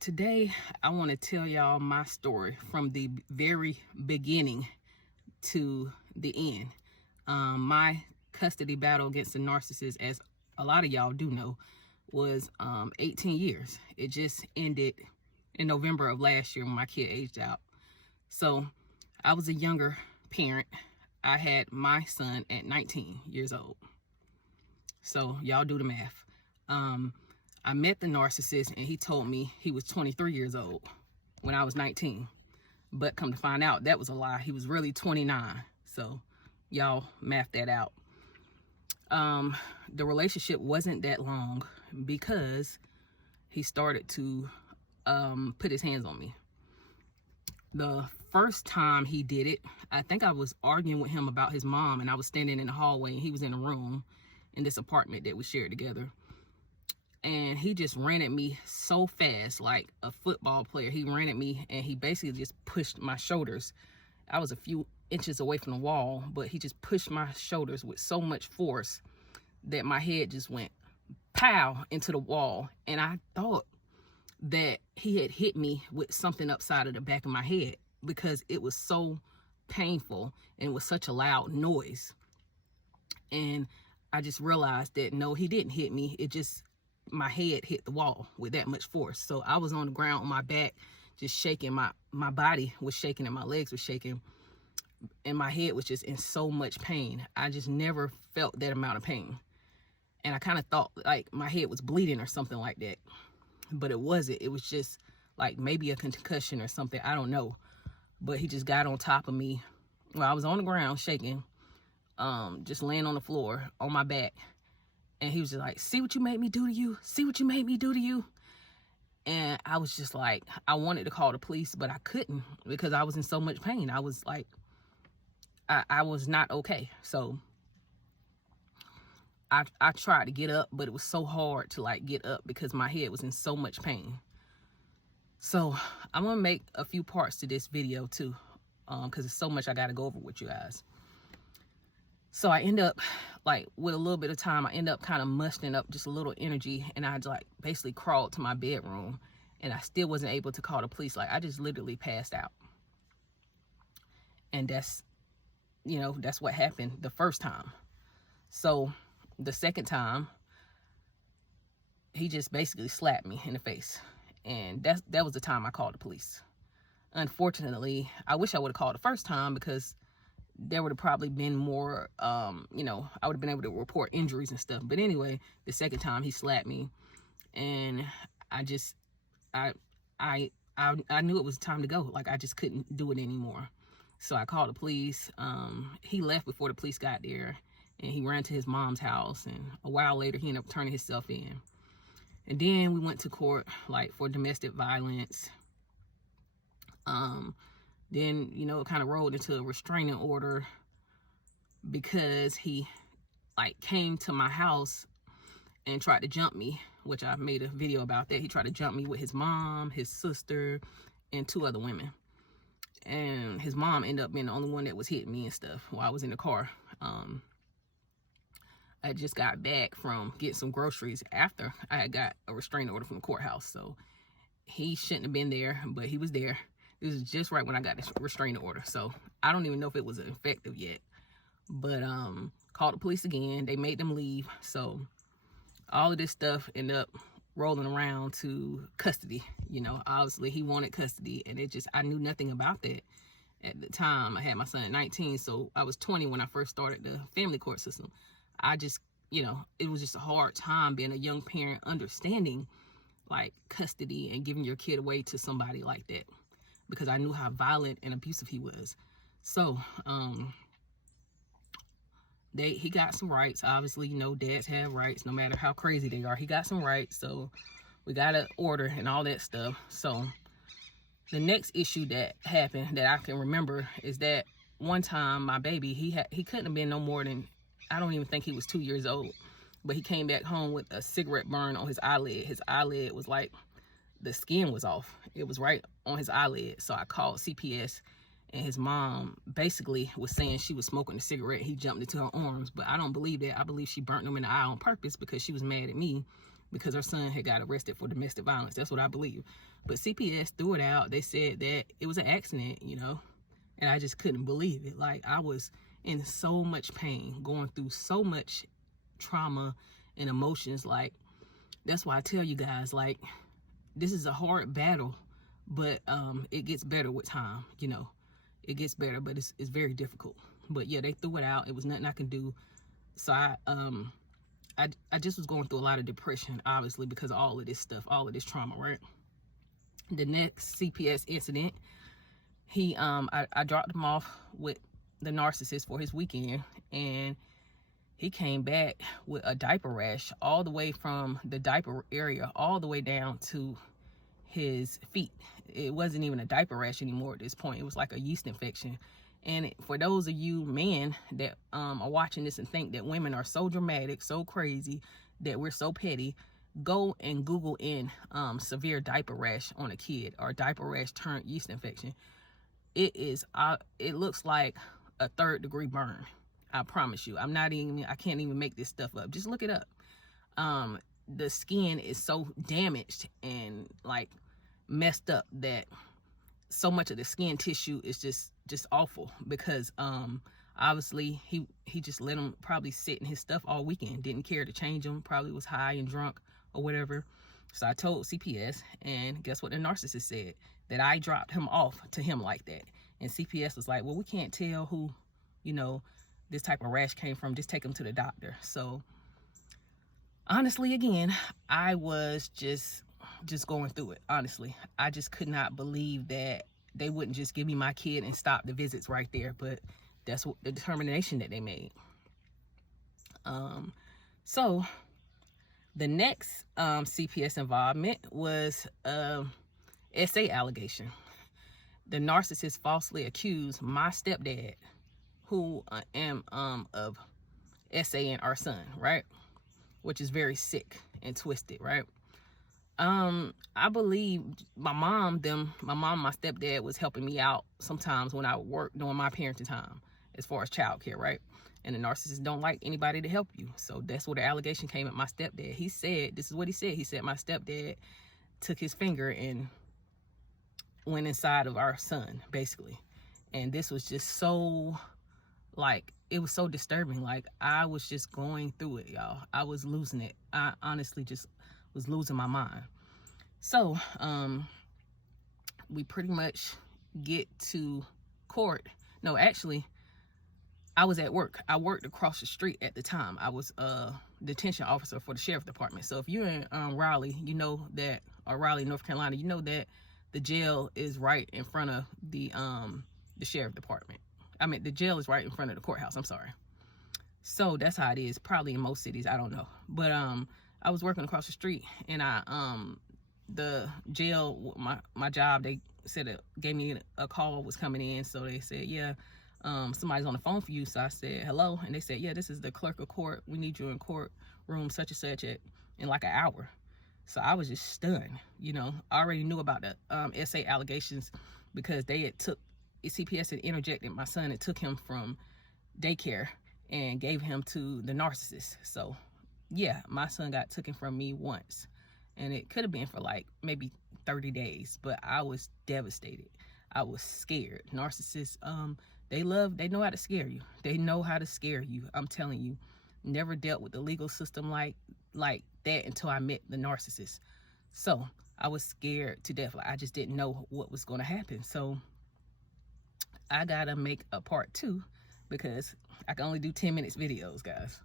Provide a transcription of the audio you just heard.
Today, I want to tell y'all my story from the very beginning to the end. My custody battle against the narcissist, as a lot of y'all do know, was 18 years. It just ended in November of last year when my kid aged out. So I was a younger parent. I had my son at 19 years old. So y'all do the math. I met the narcissist and he told me he was 23 years old when I was 19. But come to find out, that was a lie. He was really 29. So y'all math that out. The relationship wasn't that long because he started to put his hands on me. The first time he did it, I think I was arguing with him about his mom, and I was standing in the hallway and he was in a room in this apartment that we shared together. And he just ran at me so fast, like a football player. He ran at me and he basically just pushed my shoulders. I was a few inches away from the wall, but he just pushed my shoulders with so much force that my head just went pow into the wall. And I thought that he had hit me with something upside of the back of my head because it was so painful and it was such a loud noise. And I just realized that no, he didn't hit me. It just, my head hit the wall with that much force. So I was on the ground on my back, just shaking. My body was shaking and my legs were shaking. And my head was just in so much pain. I just never felt that amount of pain. And I kind of thought like my head was bleeding or something like that. But it wasn't. It was just like maybe a concussion or something. I don't know. But he just got on top of me. Well, I was on the ground shaking, just laying on the floor on my back. And he was just like, see what you made me do to you? See what you made me do to you? And I was just like, I wanted to call the police, but I couldn't because I was in so much pain. I was like, I was not okay. So I tried to get up, but it was so hard to like get up because my head was in so much pain. So I'm going to make a few parts to this video too, because there's so much I got to go over with you guys. So I end up, like, with a little bit of time, I end up kind of mustering up just a little energy, and I like basically crawled to my bedroom, and I still wasn't able to call the police. Like, I just literally passed out. And that's, you know, that's what happened the first time. So the second time, he just basically slapped me in the face, and that was the time I called the police. Unfortunately, I wish I would have called the first time because there would have probably been more, you know, I would have been able to report injuries and stuff. But anyway, the second time he slapped me, and I just, I knew it was time to go. Like, I just couldn't do it anymore. So I called the police. He left before the police got there, and he ran to his mom's house. And a while later, he ended up turning himself in. And then we went to court, like, for domestic violence. Then, you know, it kind of rolled into a restraining order because he, like, came to my house and tried to jump me, which I made a video about that. He tried to jump me with his mom, his sister, and 2 other women. And his mom ended up being the only one that was hitting me and stuff while I was in the car. I just got back from getting some groceries after I had got a restraining order from the courthouse. So he shouldn't have been there, but he was there. This is just right when I got this restraining order. So I don't even know if it was effective yet. But called the police again. They made them leave. So all of this stuff ended up rolling around to custody. You know, obviously he wanted custody. And it just, I knew nothing about that at the time. I had my son at 19. So I was 20 when I first started the family court system. I just, you know, it was just a hard time being a young parent, understanding like custody and giving your kid away to somebody like that, because I knew how violent and abusive he was. So, he got some rights. Obviously, you know, dads have rights no matter how crazy they are. He got some rights. So we got an order and all that stuff. So the next issue that happened that I can remember is that one time my baby, he couldn't have been no more than, I don't even think he was 2 years old, but he came back home with a cigarette burn on his eyelid. His eyelid was like, the skin was off. It was right on his eyelid. So I called CPS, and his mom basically was saying she was smoking a cigarette. He jumped into her arms, but I don't believe that. I believe she burnt him in the eye on purpose because she was mad at me because her son had got arrested for domestic violence. That's what I believe. But CPS threw it out. They said that it was an accident, you know, and I just couldn't believe it. Like, I was in so much pain, going through so much trauma and emotions. Like, that's why I tell you guys, like, this is a hard battle, but it gets better with time, you know. It gets better, but it's very difficult. But yeah, they threw it out. It was nothing I can do. So I just was going through a lot of depression, obviously, because of all of this stuff, all of this trauma, right? The next CPS incident, I dropped him off with the narcissist for his weekend, and he came back with a diaper rash all the way from the diaper area all the way down to his feet. It wasn't even a diaper rash anymore at this point. It was like a yeast infection. And for those of you men that are watching this and think that women are so dramatic, so crazy, that we're so petty, go and Google in severe diaper rash on a kid, or diaper rash turned yeast infection. It looks like a 3rd-degree burn. I promise you. I can't even make this stuff up. Just look it up. The skin is so damaged and like messed up that so much of the skin tissue is just awful, because obviously he just let him probably sit in his stuff all weekend, didn't care to change him, probably was high and drunk or whatever. So I told CPS, and guess what the narcissist said? That I dropped him off to him like that. And CPS was like, well, we can't tell who, you know, this type of rash came from. Just take him to the doctor. So honestly, again, I was just going through it. Honestly, I just could not believe that they wouldn't just give me my kid and stop the visits right there. But that's what the determination that they made. So the next CPS involvement was SA allegation. The narcissist falsely accused my stepdad, who I am of SA and our son, right? Which is very sick and twisted, right? I believe my mom, my stepdad was helping me out sometimes when I would work during my parenting time, as far as childcare, right? And the narcissist don't like anybody to help you. So that's where the allegation came at my stepdad. He said, this is what he said. He said my stepdad took his finger and went inside of our son, basically. And this was just so, like, it was so disturbing. Like, I was just going through it, y'all. I was losing it. I honestly just was losing my mind. So we pretty much get to court. No, actually, I was at work. I worked across the street at the time. I was a detention officer for the sheriff department. So if you're in Raleigh, you know that, or Raleigh, North Carolina, you know that the jail is right in front of the sheriff department. I mean, the jail is right in front of the courthouse. I'm sorry. So that's how it is. Probably in most cities. I don't know. But I was working across the street, and the jail, my job, they said it gave me a call was coming in. So they said, yeah, somebody's on the phone for you. So I said, hello. And they said, yeah, this is the clerk of court. We need you in courtroom such and such in like an hour. So I was just stunned. You know, I already knew about the SA allegations, because they had CPS had interjected my son and took him from daycare and gave him to the narcissist. So yeah, my son got taken from me once, and it could have been for like maybe 30 days, but I was devastated. I was scared. Narcissists, they know how to scare you. They know how to scare you. I'm telling you, never dealt with the legal system like that until I met the narcissist. So I was scared to death. Like, I just didn't know what was going to happen. So I gotta make a part 2, because I can only do 10 minutes videos, guys.